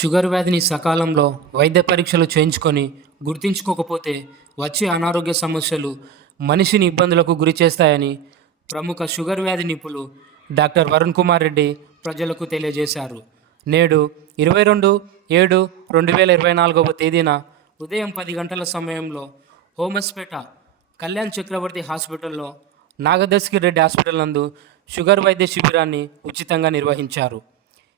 Sugar వ్యాధిని సకాలంలో వైద్య పరీక్షలు చేయించుకొని గుర్తించుకోకపోతే వచ్చే అనారోగ్య సమస్యలు మనిషిని ఇబ్బందులకు గురి చేస్తాయని ప్రముఖ షుగర్ వ్యాధి నిపుణులు డాక్టర్ వరుణ్ కుమార్ రెడ్డి ప్రజలకు తెలియజేశారు. నేడు 22/7/2024 తేదీన ఉదయం 10 గంటల సమయంలో హోమస్పేట కళ్యాణ్ చక్రవర్తి హాస్పిటల్లో నాగదర్శి రెడ్డి హాస్పిటల్ నందు షుగర్ వైద్య శిబిరాన్ని ఉచితంగా నిర్వహించారు.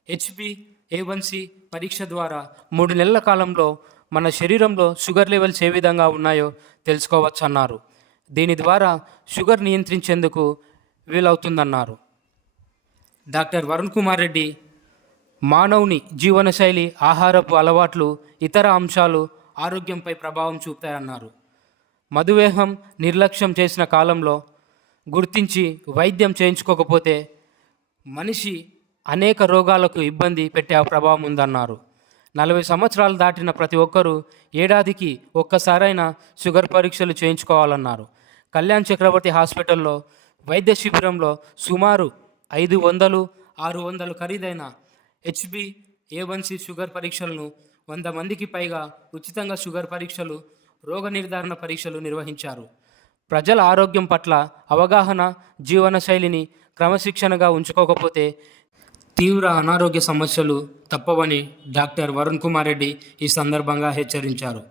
HbA1c పరీక్ష ద్వారా 3 నెలల కాలంలో మన శరీరంలో షుగర్ లెవెల్స్ ఏ విధంగా ఉన్నాయో తెలుసుకోవచ్చన్నారు. దీని ద్వారా షుగర్ నియంత్రించేందుకు వీలవుతుందన్నారు. డాక్టర్ వరుణ్ కుమార్ రెడ్డి మానవుని జీవనశైలి, ఆహారపు అలవాట్లు, ఇతర అంశాలు ఆరోగ్యంపై ప్రభావం చూపుతాయన్నారు. మధుమేహం నిర్లక్ష్యం చేసిన కాలంలో గుర్తించి వైద్యం చేయించుకోకపోతే మనిషి అనేక రోగాలకు ఇబ్బంది పెట్టే ప్రభావం ఉందన్నారు. 40 సంవత్సరాలు దాటిన ప్రతి ఒక్కరూ ఏడాదికి ఒక్కసారైనా షుగర్ పరీక్షలు చేయించుకోవాలన్నారు. కళ్యాణ్ చక్రవర్తి హాస్పిటల్లో వైద్య శిబిరంలో సుమారు 500-600 ఖరీదైన HbA1c షుగర్ పరీక్షలను 100 మందికి పైగా ఉచితంగా షుగర్ పరీక్షలు, రోగ నిర్ధారణ పరీక్షలు నిర్వహించారు. ప్రజల ఆరోగ్యం పట్ల అవగాహన, జీవనశైలిని క్రమశిక్షణగా ఉంచుకోకపోతే తీవ్ర అనారోగ్య సమస్యలు తప్పవని డాక్టర్ వరుణ్ కుమార్ రెడ్డి ఈ సందర్భంగా హెచ్చరించారు.